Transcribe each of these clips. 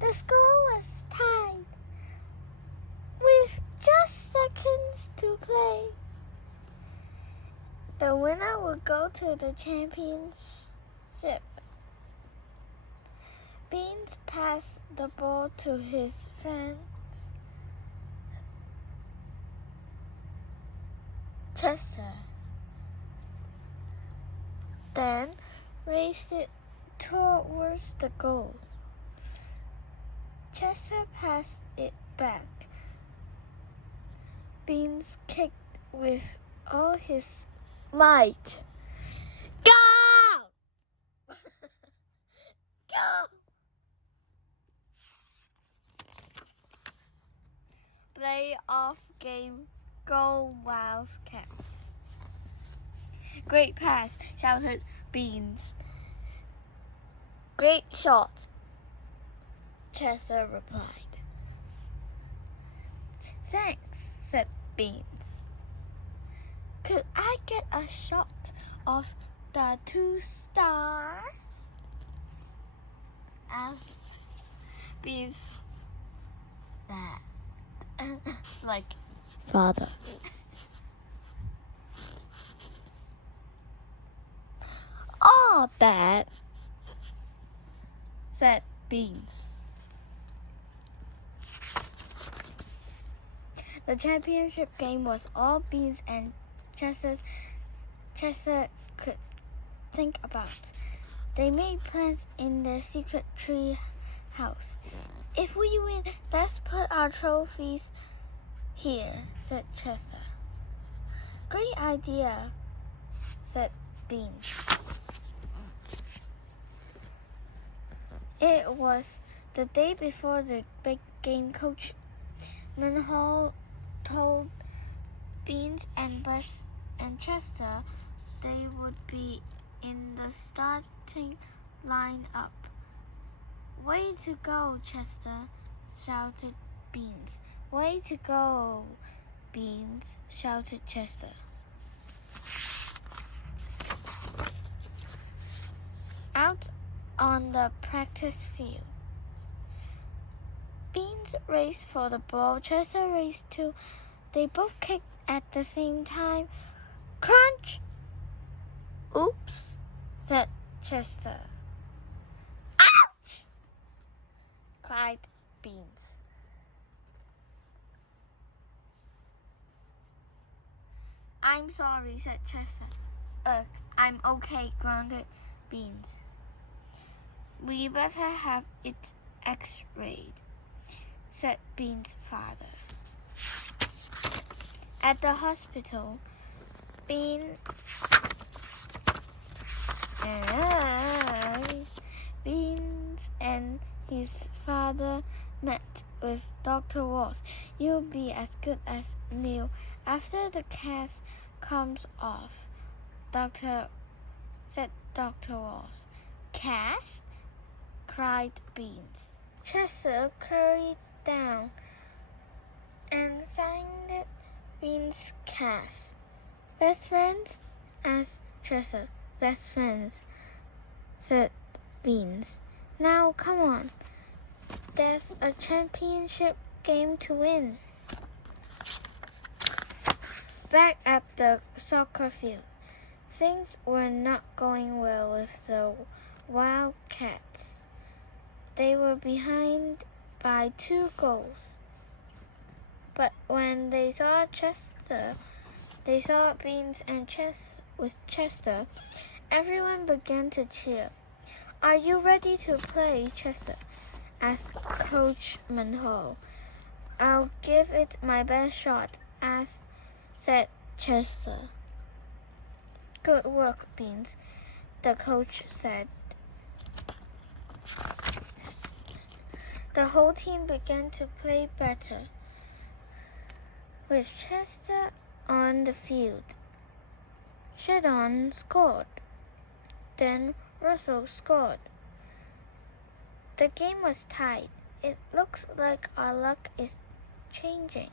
The score was tied with just seconds to play. The winner will go to the championship. Beans passed the ball to his friends. Chester then raced it towards the goal. Chester passed it back. Beans kicked with all his might. Go! Go! Playoff game. Go Wildcats. Great pass, shouted Beans. Great shot, Chester replied. Thanks, said Beans. Could I get a shot of the 2 stars? Asked Beans. That like father. Oh, Dad, said Beans. The championship game was all Beans and Chester could think about. They made plans in their secret tree house. If we win, let's put our trophies here, said Chester. Great idea, said Beans. It was the day before the big game. Coach Manhole told Beans and Bess and Chester they would be in the starting lineup. Way to go, Chester, shouted Beans. Way to go, Beans, shouted Chester. Out on the practice field, Beans raced for the ball. Chester raced too. They both kicked at the same time. Crunch! Oops, said Chester. Ouch! Cried Beans. I'm sorry, said Chester. I'm okay, grunted Beans. We better have it x-rayed, said Beans' father. At the hospital, Beans and his father met with Dr. Walls. You'll be as good as new after the cast comes off, said Dr. Walls. Cast? Cried Beans. Chester hurried down and signed Beans' cast. Best friends? Asked Chester. Best friends, said Beans. Now, come on. There's a championship game to win. Back at the soccer field, things were not going well with the Wildcats. They were behind by 2 goals. But when they saw Beans and Chester, everyone began to cheer. Are you ready to play, Chester? Asked Coach Manhole. I'll give it my best shot, said Chester. Good work, Beans, the coach said. The whole team began to play better, with Chester on the field. Shedon scored. Then Russell scored. The game was tied. It looks like our luck is changing,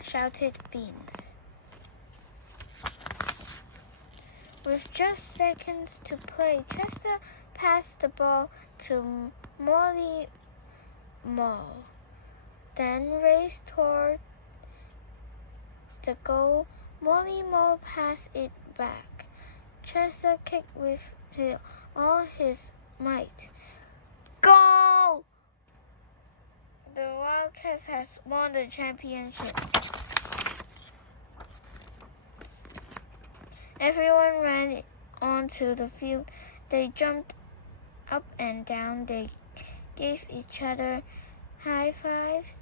shouted Beans. With just seconds to play, Chester passed the ball to Molly ball, then raced toward the goal. Molly Mole passed it back. Chester kicked with all his might. Goal! The Wildcats has won the championship. Everyone ran onto the field. They jumped up and down. They gave each other high fives.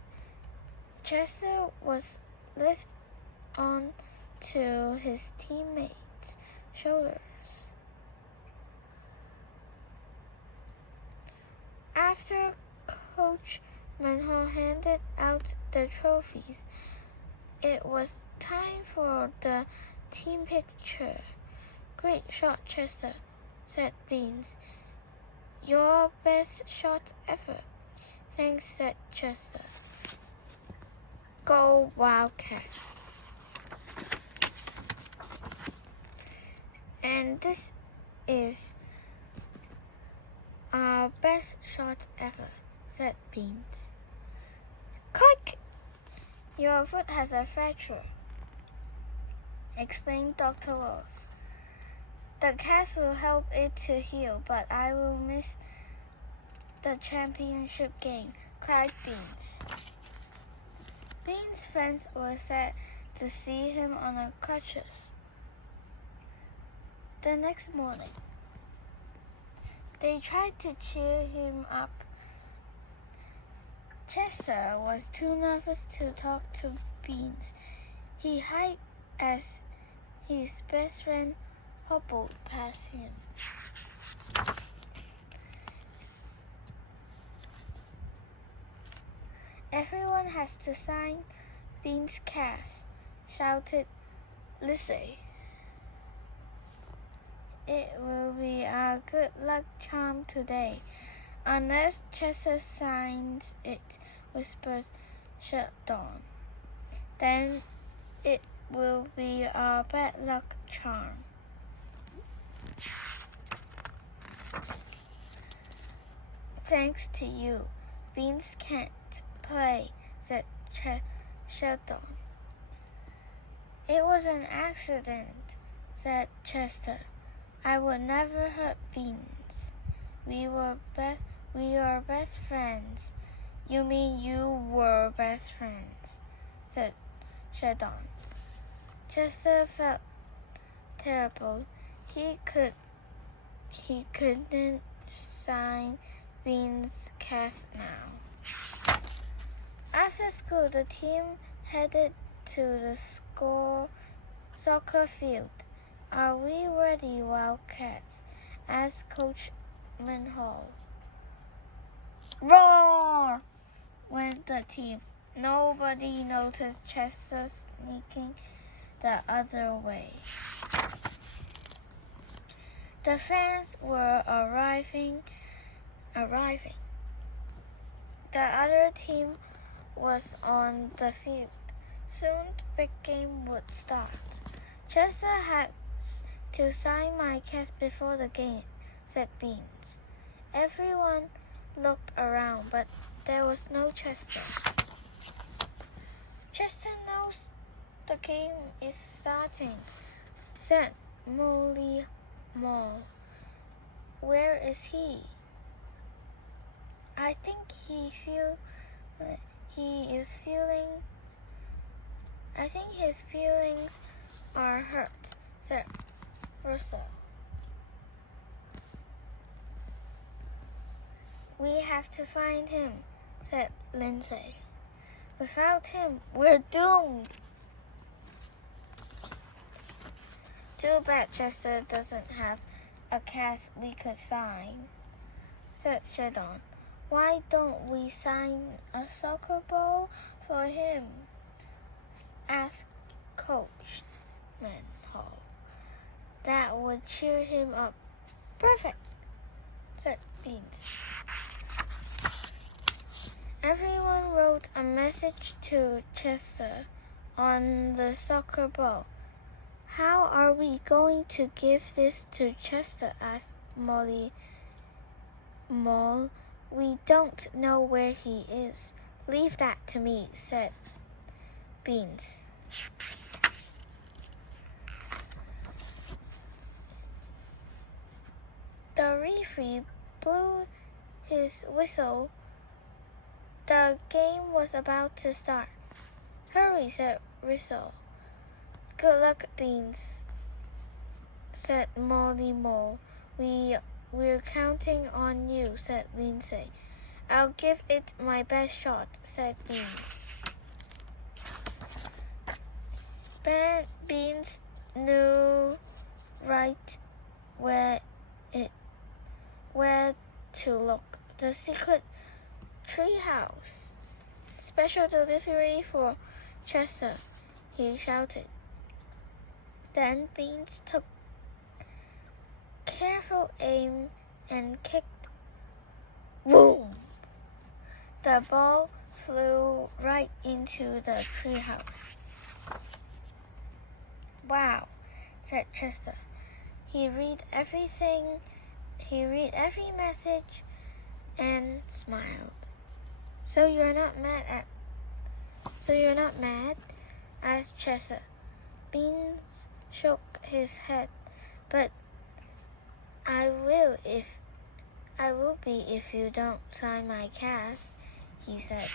Chester was lifted on to his teammates' shoulders. After Coach Manhole handed out the trophies, it was time for the team picture. "Great shot, Chester," said Beans. "Your best shot ever." "Thanks," said Chester. Go Wildcats. And this is our best shot ever, said Beans. "Click! Your foot has a fracture," explained Dr. Ross. "The cast will help it to heal, but I will miss the championship game," cried Beans. Beans' friends were sad to see him on a crutches. The next morning, they tried to cheer him up. Chester was too nervous to talk to Beans. He hid as his best friend hobbled past him. "Everyone has to sign Beans' cast," shouted Lizzie. "It will be our good luck charm today, unless Chester signs it," whispers Sheldon. "Then it will be our bad luck charm." "Thanks to you, Beans can't play," said Sheldon. "It was an accident," said Chester. "I would never hurt Beans. We are best friends." "You mean you were best friends," said Sheldon. Chester felt terrible. He couldn't sign Beans' cast now. After school, the team headed to the soccer field. "Are we ready, Wildcats?" asked Coach Manhole. "Roar!" went the team. Nobody noticed Chester sneaking the other way. The fans were arriving. The other team was on the field. Soon the big game would start. "Chester has to sign my cast before the game," said Beans. Everyone looked around, but there was no Chester. "Chester knows the game is starting," said Molly Mole. "Where is he?" I think his feelings are hurt," said Russell. "We have to find him," said Lindsay. "Without him, we're doomed." "Too bad Chester doesn't have a cast we could sign," said Sheldon. "Why don't we sign a soccer ball for him?" asked Coach Manhole. "That would cheer him up." "Perfect," said Beans. Everyone wrote a message to Chester on the soccer ball. "How are we going to give this to Chester?" asked Molly Mole. We don't know where he is. Leave that to me, said Beans. The referee blew his whistle. The game was about to start. Hurry, said Whistle. Good luck, Beans, said Molly Mole. We're counting on you, said Lindsay. I'll give it my best shot, said Beans. Beans knew right where to look. The secret treehouse. Special delivery for Chester, he shouted. Then Beans took careful aim and kicked. Boom! The ball flew right into the treehouse. Wow, said Chester. He read every message and smiled. So you're not mad? Asked Chester. Beans shook his head. But I will be if you don't sign my cast, he said.